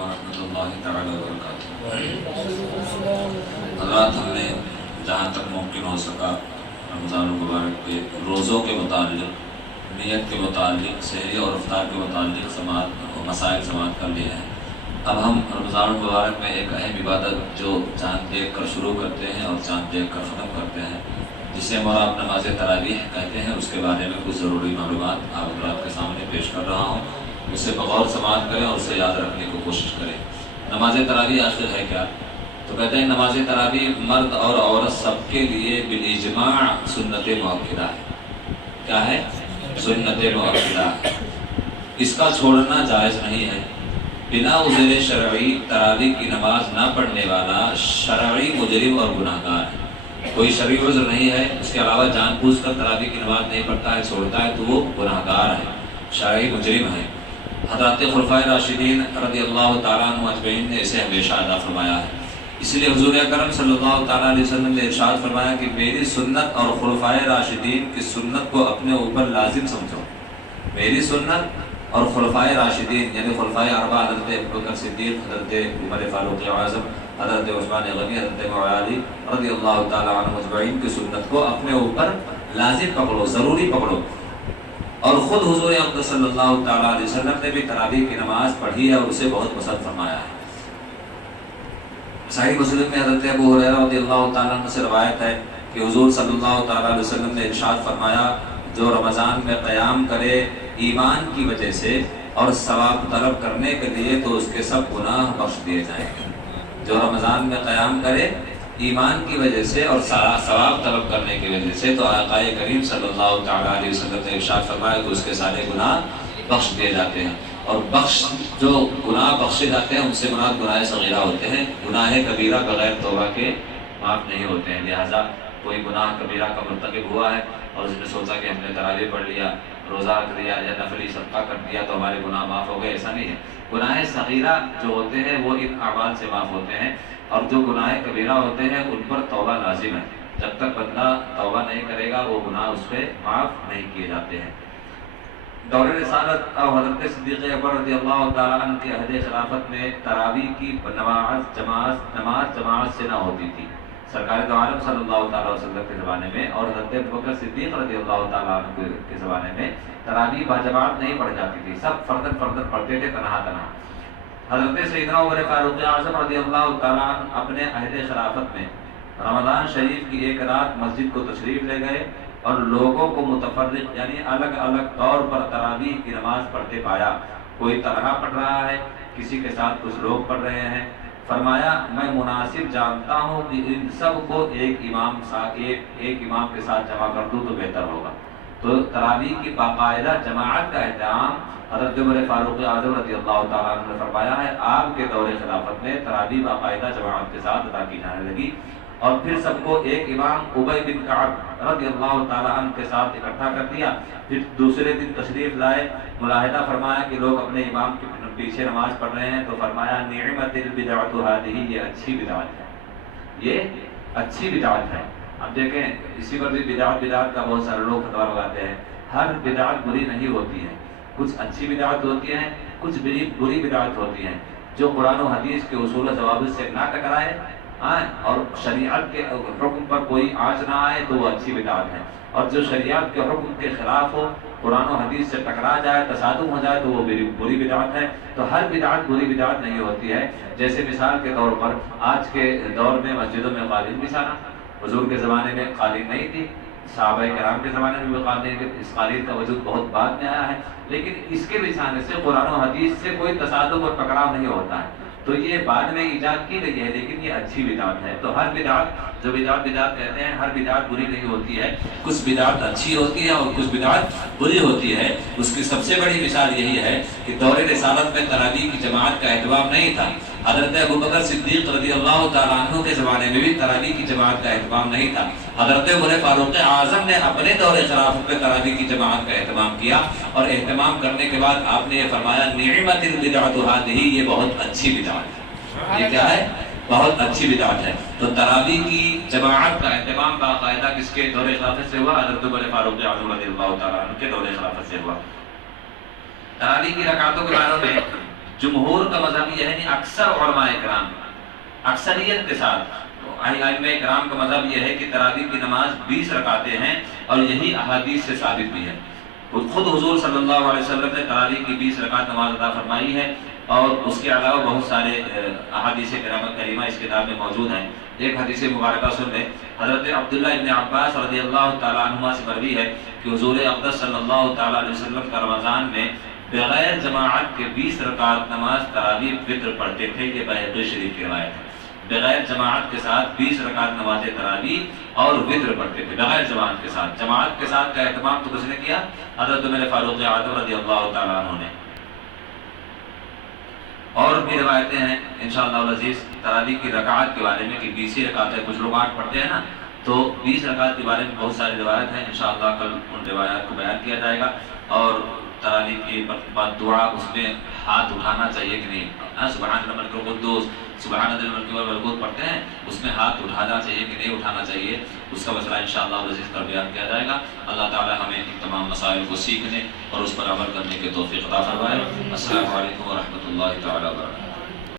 ورحمۃ اللہ تعالی وبرکاتہ۔ حضرات، ہم نے جہاں تک ممکن ہو سکا رمضان المبارک کے روزوں کے متعلق، نیت کے متعلق، سحری اور افطار کے متعلق مسائل سماعت کر لیے ہیں۔ اب ہم رمضان المبارک میں ایک اہم عبادت جو چاند دیکھ کر شروع کرتے ہیں اور چاند دیکھ کر ختم کرتے ہیں، جسے مراد نماز تراویح کہتے ہیں، اس کے بارے میں کچھ ضروری معلومات آپ حضرات کے سامنے پیش کر رہا ہوں۔ اسے بغور سماعت کریں اور اسے یاد رکھنے کی کوشش کریں۔ نماز تراویح آخر ہے کیا؟ تو کہتے ہیں نماز تراویح مرد اور عورت سب کے لیے بالاجماع سنت مؤکدہ ہے۔ کیا ہے؟ سنت مؤکدہ ہے۔ اس کا چھوڑنا جائز نہیں ہے۔ بنا عذر شرعی تراویح کی نماز نہ پڑھنے والا شرعی مجرم اور گناہگار ہے۔ کوئی شرعی عذر نہیں ہے، اس کے علاوہ جان بوجھ کر تراویح کی نماز نہیں پڑھتا ہے، چھوڑتا ہے، تو وہ گناہگار ہے، شرعی مجرم ہے۔ حضرات خلفائے راشدین رضی اللہ تعالیٰ عنہ اجمعین نے اسے ہمیشہ ادا فرمایا ہے۔ اس لیے حضور اکرم صلی اللہ تعالیٰ علیہ وسلم نے ارشاد فرمایا کہ میری سنت اور خلفائے راشدین کی سنت کو اپنے اوپر لازم سمجھو۔ میری سنت اور خلفائے راشدین یعنی خلفائے اربعہ، حضرت ابوبکر صدیق، حضرت عمر فاروق اعظم، حضرت عثمان غنی، حضرت معاویہ علی رضی اللہ تعالیٰ عنہ اجمعین کی سنت کو اپنے اوپر لازم پکڑو، ضروری پکڑو۔ اور خود حضور اقدس صلی اللہ تعالیٰ علیہ وسلم نے بھی تراویح کی نماز پڑھی ہے اور اسے بہت پسند فرمایا ہے۔ صحیح مسلم میں حضرت ابو ہریرہ رضی اللہ تعالیٰ عنہ سے روایت ہے کہ حضور صلی اللہ تعالیٰ علیہ وسلم نے ارشاد فرمایا، جو رمضان میں قیام کرے ایمان کی وجہ سے اور ثواب طلب کرنے کے لیے تو اس کے سب گناہ بخش دیے جائیں گے۔ جو رمضان میں قیام کرے ایمان کی وجہ سے اور ثواب طلب کرنے کی وجہ سے تو آقا کریم صلی اللہ تعالیٰ علیہ وسلم نے ارشاد فرمایا کہ اس کے سارے گناہ بخش دیے جاتے ہیں۔ اور جو گناہ بخشے جاتے ہیں ان سے مراد گناہ صغیرہ ہوتے ہیں، گناہ کبیرہ بغیر توبہ کے معاف نہیں ہوتے ہیں۔ لہٰذا کوئی گناہ کبیرہ کا مرتکب ہوا ہے اور اس نے سوچا کہ ہم نے تراویح پڑھ لیا، روزہ رکھ لیا یا نفلی صدقہ کر دیا تو ہمارے گناہ معاف ہو گئے، ایسا نہیں ہے۔ گناہ صغیرہ جو ہوتے ہیں وہ ان اعمال سے معاف ہوتے ہیں، اور جو گناہ کبیرہ ہوتے ہیں ان پر توبہ لازم ہے۔ جب تک بندہ توبہ نہیں کرے گا وہ گناہ اس پہ معاف نہیں کیے جاتے ہیں۔ دور رسالت اور حضرت صدیق اکبر رضی اللہ تعالیٰ عنہ کی عہد خلافت میں تراویح کی نماز جماعت سے نہ ہوتی تھی، سرکار دو عالم صلی اللہ تعالیٰ وسلم کے زمانے میں، اور حضرت ابوبکر صدیق رضی اللہ تعالیٰ عنہ کے زمانے میں تراویح باجماعت نہیں پڑھ جاتی تھی، سب فردن پڑھتے تھے تنہا تنہا۔ حضرت سیدنا عمر فاروق اعظم رضی اللہ تعالیٰ عنہ اپنے عہد خلافت میں رمضان شریف کی ایک رات مسجد کو تشریف لے گئے اور لوگوں کو متفرق یعنی الگ الگ طور پر تراویح کی نماز پڑھتے پایا۔ کوئی تنہا پڑھ رہا ہے، کسی کے ساتھ کچھ لوگ پڑھ رہے ہیں۔ فرمایا، میں مناسب جانتا ہوں کہ ان سب کو ایک امام کے ساتھ جمع کر دوں تو بہتر ہوگا۔ تو تراویح کی باقاعدہ جماعت کا اہتمام حضرت عمر فاروق اعظم رضی اللہ تعالیٰ عنہ نے فرمایا ہے۔ آپ کے دور خلافت میں تراویح باقاعدہ جماعت کے ساتھ ادا کی جانے لگی، اور پھر سب کو ایک امام ابی بن کعب رضی اللہ تعالیٰ عنہ کے ساتھ اکٹھا کر دیا۔ پھر دوسرے دن تشریف لائے، ملاحظہ فرمایا کہ لوگ اپنے امام کے پیچھے نماز پڑھ رہے ہیں، تو فرمایا نعمت البدعۃ هذه، یہ اچھی بدعت ہے، یہ اچھی بدعت ہے۔ اب دیکھیں اسی پر بھی بدعت کا بہت سارے لوگ فتویٰ لگاتے ہیں۔ ہر بدعت بری نہیں ہوتی ہے، کچھ اچھی بدعت ہوتی ہیں، کچھ بری بدعت ہوتی ہیں۔ جو قرآن و حدیث کے اصول و ضوابط سے نہ ٹکرائے اور شریعت کے حکم پر کوئی آنچ نہ آئے تو وہ اچھی بدعت ہے، اور جو شریعت کے حکم کے خلاف ہو، قرآن و حدیث سے ٹکرا جائے، تصادم ہو جائے تو وہ بری بدعت ہے۔ تو ہر بدعت بری بدعت نہیں ہوتی ہے۔ جیسے مثال کے طور پر آج کے دور میں مسجدوں میں قالین بچھانا، حضور کے زمانے میں قالین نہیں تھی، صحابہ کرام کے زمانے میں بھی قالین، اس قالین کا وجود بہت بعد میں آیا ہے، لیکن اس کے بچھانے سے قرآن و حدیث سے کوئی تصادم اور ٹکراؤ نہیں ہوتا ہے، تو یہ بعد میں ایجاد کی گئی ہے، لیکن یہ اچھی بدعت ہے۔ تو ہر بدعت، جو بدعت کہتے ہیں، ہر بدعت بری نہیں ہوتی ہے، کچھ بدعت اچھی ہوتی ہے اور کچھ بدعت بری ہوتی ہے۔ اس کی سب سے بڑی مثال یہی ہے کہ دور رسالت میں تراویح کی جماعت کا اہتمام نہیں تھا۔ حضرت ابوبکر صدیق رضی اللہ تعالیٰ عنہ کے زمانے میں بھی تراویح کی جماعت کا اہتمام نہیں تھا۔ حضرت عمر فاروق اعظم نے اپنے دور خلافت میں تراویح کی جماعت کا اہتمام کیا، اور اہتمام کرنے کے بعد آپ نے یہ فرمایا نعمت البدعۃ هذه، یہ بہت اچھی بدعت ہے۔ یہ کیا ہے؟ بہت اچھی بدعت ہے۔ تو تراویح کی جماعت کا اہتمام باقاعدہ کس کے دور خلافت سے ہوا؟ حضرت عمر فاروق اعظم رضی اللہ تعالیٰ عنہ کے دور خلافت سے ہوا۔ تراویح کی رکعتوں کے بارے میں جمہور کا مذہب یہ ہے کہ اکثر علماء کرام اکثریت کے ساتھ ائمہ کرام کا مذہب یہ ہے کہ تراویح کی نماز 20 رکعتیں ہیں، اور یہی احادیث سے ثابت بھی ہے۔ خود حضور صلی اللہ علیہ وسلم نے تراویح کی 20 رکعت نماز ادا فرمائی ہے، اور اس کے علاوہ بہت سارے احادیث کریمہ اس کتاب میں موجود ہیں۔ ایک حدیث مبارکہ سن لیں، حضرت عبداللہ ابن عباس رضی اللہ تعالیٰ عنہما سے مروی ہے کہ حضور اقدس صلی اللہ تعالیٰ علیہ وسلم کا رمضان میں بغیر جماعت کے 20 رکعت نماز تراویح وتر پڑھتے تھے۔ یہ بہقی شریف کی روایت ہے، بغیر جماعت کے ساتھ 20 رکعت نماز تراویح اور وتر پڑھتے تھے بغیر جماعت کے ساتھ۔ جماعت کے ساتھ کا اہتمام تو کس نے کیا؟ حضرت عمر فاروق اعظم رضی اللہ تعالیٰ عنہ نے۔ اور بھی روایتیں ہیں انشاءاللہ العزیز تراویح کی رکعات کے بارے میں کہ 20 رکعت ہے، کچھ لوگ 8 پڑھتے ہیں نا، تو 20 رکعت کے بارے میں بہت ساری روایت ہیں۔ انشاءاللہ کل ان روایات کو بیان کیا جائے گا۔ اور تراویح کی بعد دعا، اس میں ہاتھ اٹھانا چاہیے کہ نہیں؟ سبحان الملک القدوس، سبحان ذی الملک والملکوت پڑھتے ہیں، اس میں ہاتھ اٹھانا چاہیے کہ نہیں اٹھانا چاہیے، اس کا مسئلہ انشاءاللہ العزیز کل بیان کیا جائے گا۔ اللہ تعالی ہمیں ان تمام مسائل کو سیکھنے اور اس پر عمل کرنے کے توفیق عطا فرمائے۔ السلام علیکم ورحمۃ اللہ تعالی وبرکاتہ۔